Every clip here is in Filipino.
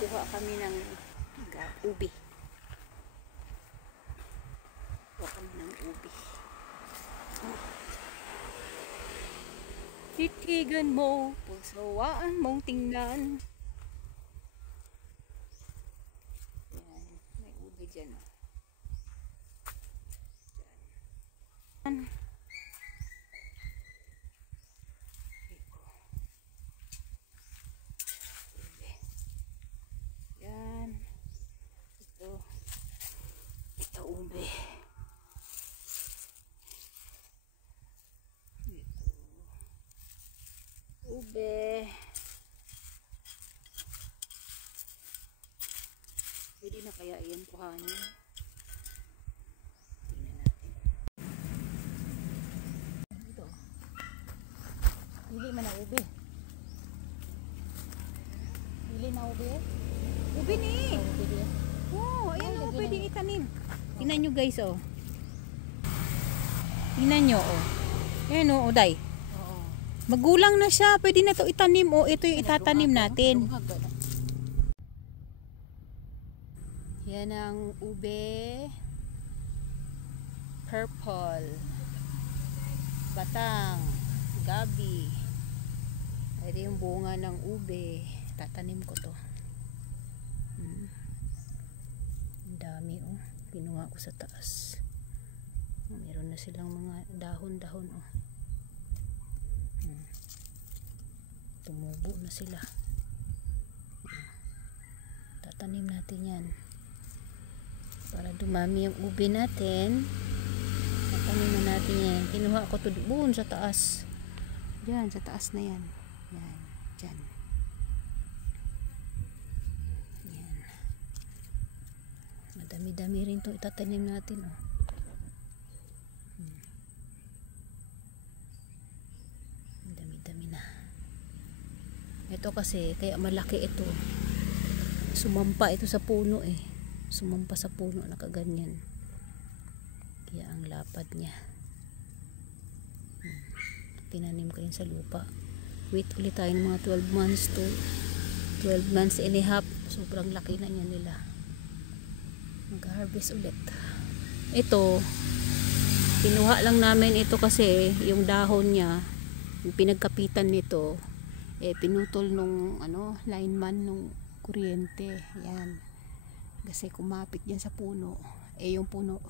kuha kami ng ubi. Kuha kami ng ubi. Titigan mo, pusawaan mong tingnan. Yan, may ubi dyan. Yan. Yan. Ito ubi. Ube. Pwede na kaya iyan kuhanin. Tingnan natin. Ito. Pili man ang ube. Pili na ube. Ube ni. Oh, ayan o. Pwede itanim. Tingnan nyo guys oh. Tingnan nyo oh. Ayan o, Day. Magulang na siya. Pwede na to itanim. O, ito yung itatanim natin. Yan ang ube. Purple. Batang. Gabi. Ito yung bunga ng ube. Tatanim ko to. Ang dami oh. Pinuha ko sa taas. Meron na silang mga dahon-dahon oh. Tumubo na sila. Tatanim natin yan para dumami yung ube natin. Tatanim na natin yan. Kinuha ko to doon sa taas. Diyan sa taas na yan. Yan. Diyan. Yan. Madami-dami rin itong itatanim natin oh. Dami-dami na. Ito kasi, kaya malaki ito. Sumampa ito sa puno eh. Sumampa sa puno, nakaganyan. Kaya ang lapad niya. Tinanim ko yun sa lupa. Wait ulit tayo ng mga 12 months to 12 months and a half. Sobrang laki na niya nila. Mag-harvest ulit. Ito, pinuha lang namin ito kasi yung dahon niya, yung pinagkapitan nito, pinutol nung lineman nung kuryente. Yan. Kasi kumapit yan sa puno. Yung puno,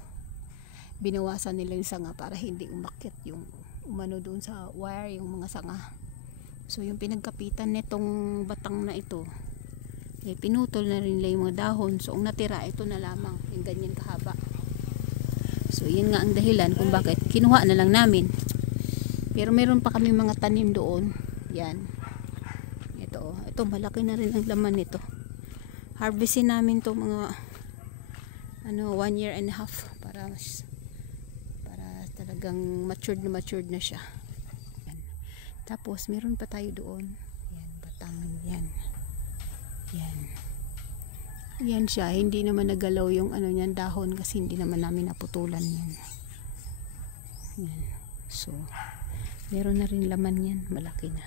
binawasan nila yung sanga para hindi umakyat yung umano doon sa wire, yung mga sanga. So yung pinagkapitan nitong batang na ito, pinutol na rin nila yung mga dahon. So ang natira, ito na lamang, yung ganyan kahaba. So yun nga ang dahilan kung bakit kinuha na lang namin. Pero meron pa kami mga tanim doon. Yan. Ito malaki na rin ang laman nito. Harvestin namin to mga 1 year and a half para talagang matured na siya. Yan. Tapos meron pa tayo doon. Yan, batang yan. Yan. Yan siya, hindi naman nagalaw yung niyan dahon kasi hindi naman namin naputulan yan. Yan. So meron na rin laman yan, malaki na.